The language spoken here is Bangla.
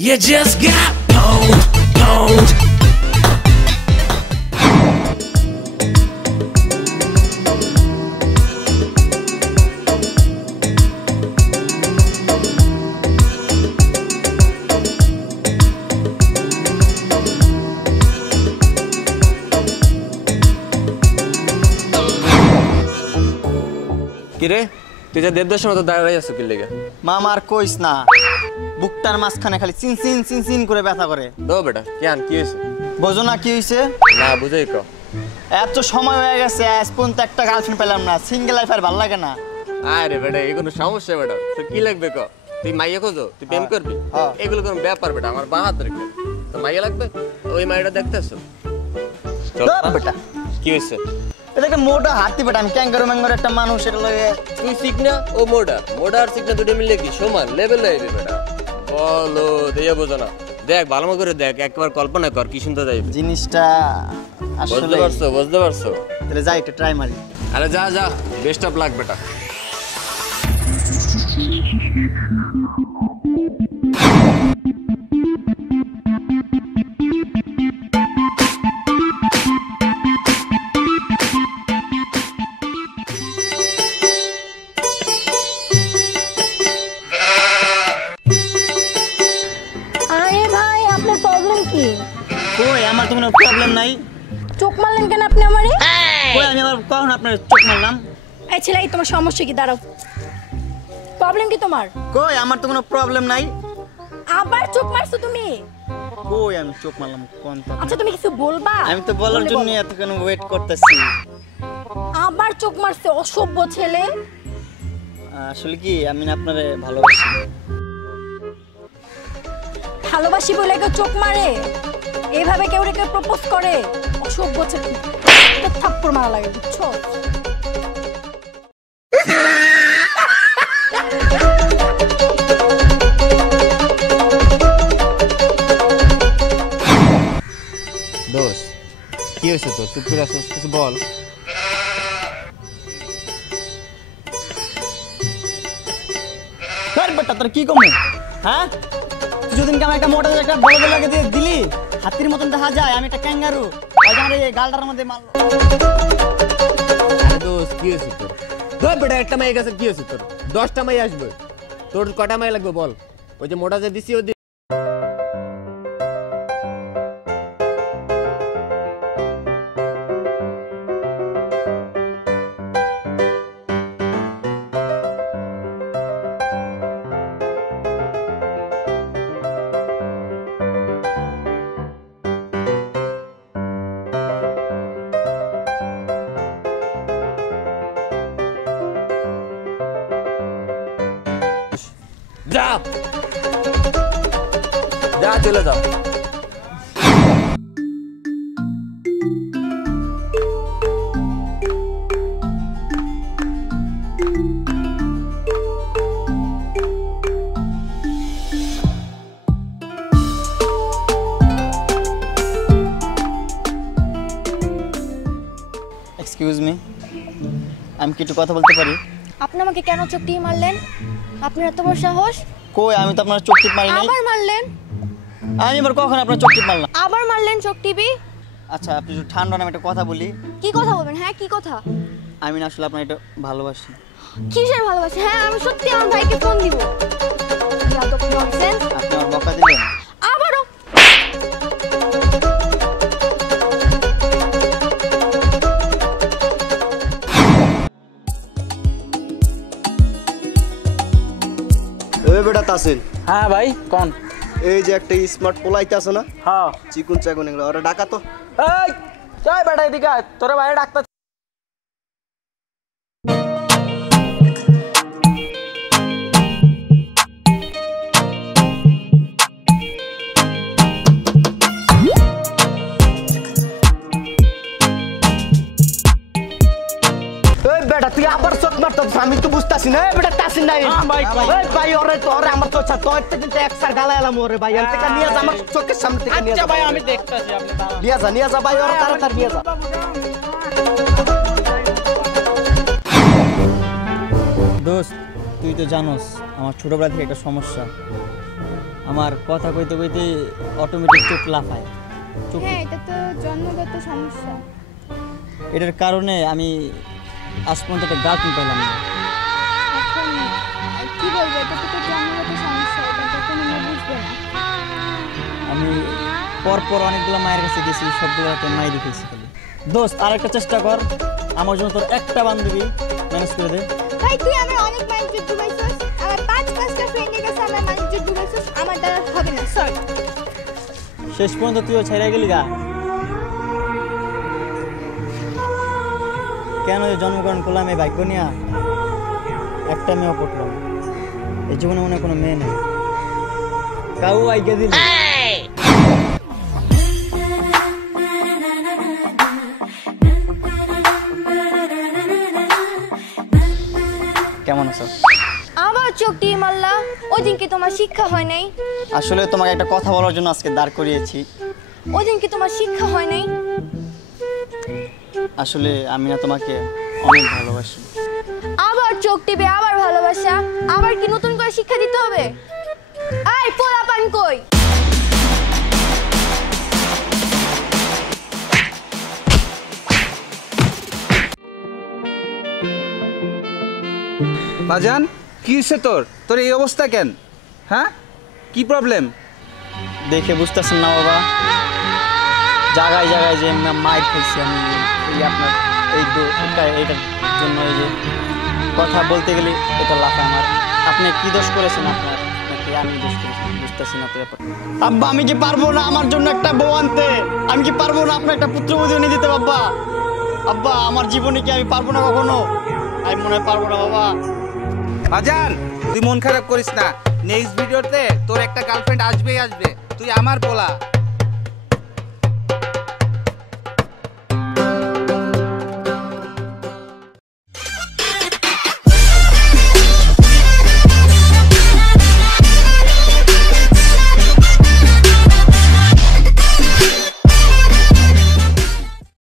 You just got pwned, pwned. কিরে তুই যে দেবদাসের মতো দাঁড়াই আছো কি লেগে? মামার কইস না, বুকটার মাঝখানে খালি চিনচিন চিনচিন করে ব্যথা করে। দো বেটা কেন কি হয়েছে? বোঝো না কি হয়েছে? না বুঝাই কও। এত সময় হয়ে গেছে আজ পর্যন্ত একটা গার্লফ্রেন্ড পেলাম না, সিঙ্গেল লাইফ আর ভালো লাগে না। আরে বেটা এই কোনো সমস্যা বেটা, তো কি লাগবে ক? তুই মাইয়া খোঁজো, তুই প্রেম করবি, এগুলো কোনো ব্যাপার বেটা, আমার বাহাত রেখে তো মাইয়া লাগবে। ওই মাইয়াটা দেখতেছো বেটা কি হয়েছে? এটা একটা মোটা হাতি বেটা, আমি ক্যাঙ্গারু ম্যাঙ্গারু একটা মানুষ, এটা লাগে তুই সিকনা ও মোটা, মোটা আর সিকনা দুটো মিলে কি সমান লেভেল হয়ে যাবে বেটা? বলো দিয়ে বোঝো না, দেখ ভালো করে দেখ, একবার কল্পনা কর কি সুন্দর যাইবে জিনিসটা। বুঝতে পারছো? বুঝতে পারছো? তাহলে যাই একটু ট্রাই মারি। আরে যা যা, বেস্ট অফ লাক বেটা। কই আমার তো কোনো প্রবলেম নাই। চোখ মারলেন কেন আপনি আমারে? কই আমি আবার কখন আপনার চোখ মারলাম? এই ছেলে, তোমার সমস্যা কি? দাঁড়াও, প্রবলেম কি তোমার? কই আমার তো কোনো প্রবলেম নাই। আবার চোখ মারছো তুমি? কই আমি চোখ মারলাম কোন তো? আচ্ছা তুমি কিছু বলবা? আমি তো বলার জন্য এতক্ষণ ওয়েট করতেছি। আবার চোখ মারছে, অসভ্য ছেলে। আসলে কি আমি না আপনারে ভালোবাসি। ভালোবাসি বলে কেউ চোখ মারে? এইভাবে কেউ কেউ প্রপোজ করে? অসভ্য ছেলে, থাপ্পড় মারা লাগে বুঝছো? দোষ কি হয়েছে তোর? চুপ করে আসছিস, কিছু বল। বেটা তোর কি কমে? হ্যাঁ তুই যেদিনকে আমার একটা মোটা একটা বড় লাগে দিয়ে দিলি, হাতির মতন দেখা যায়, আমি একটা ক্যাঙ্গারু, আমার এই গালটার মধ্যে মারলো। আরে দোষ কি হয়েছে তোর? ধর বেটা একটা মাই গেছে, কি হয়েছে তোর? 10টা মাই আসবে, তোর কটা মাই লাগবে বল? ওই যে মোটা যে দিছি ও যা যা চলে যাও। এক্সকিউজ মি, আমি কি একটু কথা বলতে পারি? আপনি আমাকে কেন চোখ টিপে মারলেন? আপনার এত বড় সাহস? কই আমি তো আপনার চোখ টিপ মারি নাই। আবার মারলেন? আমি এবার কখন আপনার চোখ টিপ মারলাম? আবার মারলেন চোখ টিপে? আচ্ছা আপনি একটু ঠান্ডা নামে একটা কথা বলি। কি কথা বলবেন? হ্যাঁ কি কথা? আমি না আসলে আপনার এটা ভালোবাসি। কিসের ভালোবাসা? হ্যাঁ আমি সত্যি আমার ভাইকে ফোন দিব। যাদব ননসেন্স। আপনি আমার বকা দিলেন? আবারও? এ বেটা তাসিন। হ্যাঁ ভাই কোন? এই যে একটা স্মার্ট পোলাইতে আছে না, হ্যাঁ চিকুন চাকুন এগুলো ওরা ডাকা তো। এই যাই বেটা এদিকে আয়, তোরে বাইরে ডাক্তার। বেটা তুই আবার চোখ মারতেছিস, আমি তো বুঝতাছি না। বেটা তাসিন নাই ভাই ভাই ওরে তোরে আমার তো তোর থেকে একসার গালা এলাম ওরে ভাই, এর থেকে নিয়ে যা আমার চোখের সামনে থেকে নিয়ে যা। আচ্ছা ভাই আমি দেখতাছি, আপনি দাঁড়ান। নিয়ে যা ভাই ওরে তাড়াতাড়ি নিয়ে যা। দোস্ত তুই তো জানোস আমার ছোটবেলা থেকে একটা সমস্যা, আমার কথা কইতে কইতে অটোমেটিক চোখ লাফায়। চোখ হ্যাঁ এটা তো জন্মগত সমস্যা। এটার কারণে আমি আজ পর্যন্ত একটা গার্লফ্রেন্ড পেলাম না। এখন কি বলবো, এটা তো জন্মগত সমস্যা, এটা তো কোনো মেয়ে বুঝবে না। আমি পরপর অনেকগুলো মায়ের কাছে গেছি, সবগুলোতে মাই দেখেছি খালি। দোস্ত আর একটা চেষ্টা কর, আমার জন্য তোর একটা বান্ধবী ম্যানেজ করে দে। ভাই তুই আমার অনেক মাইন্ড ডুবাইছিস, আমার 5-5টা ফ্রেন্ডের কাছে আমার মাইন্ড ডুবাইছিস, আমার দ্বারা হবে না, সরি। শেষ পর্যন্ত তুইও ছেড়ে গেলি গা। কেন জন্মগ্রহণ করলাম এই ভাগ্য নিয়ে? একটা মেয়েও পড়লাম, এই জীবনে মনে হয় কোনো মেয়ে নেই। কাউ আইগে দিল। কেমন আছো? আমার চোখটি মাল্লা, ওই দিন কি তোমার শিক্ষা হয় নাই? আসলে তোমাকে একটা কথা বলার জন্য আজকে দাঁড় করিয়েছি। ওই দিন কি তোমার শিক্ষা হয় নাই? আসলে আমি না তোমাকে অনেক ভালোবাসি। আবার চোখ টিপে আবার ভালোবাসা, আবার কি নতুন করে শিক্ষা দিতে হবে? এই পোলাপান কই? বাজান কি হয়েছে তোর? তোর এই অবস্থা কেন? হ্যাঁ কি প্রবলেম? দেখে বুঝতেছেন না বাবা, জায়গায় জায়গায় যে মাইর খাইছি আমি এই আপনার এইটার জন্য। এই যে কথা বলতে গেলে এটা লাফা আমার। আপনি কি দোষ করেছেন আপনার, নাকি আমি দোষ করেছি বুঝতেছি না তো ব্যাপার। আব্বা আমি কি পারবো না আমার জন্য একটা বউ আনতে? আমি কি পারবো না আপনার একটা পুত্রবধূ এনে দিতে? বাবা আব্বা আমার জীবনে কি আমি পারবো না কখনো? আমি মনে হয় পারবো না বাবা। বাজান তুই মন খারাপ করিস না, নেক্সট ভিডিওতে তোর একটা গার্লফ্রেন্ড আসবেই আসবে, তুই আমার পোলা।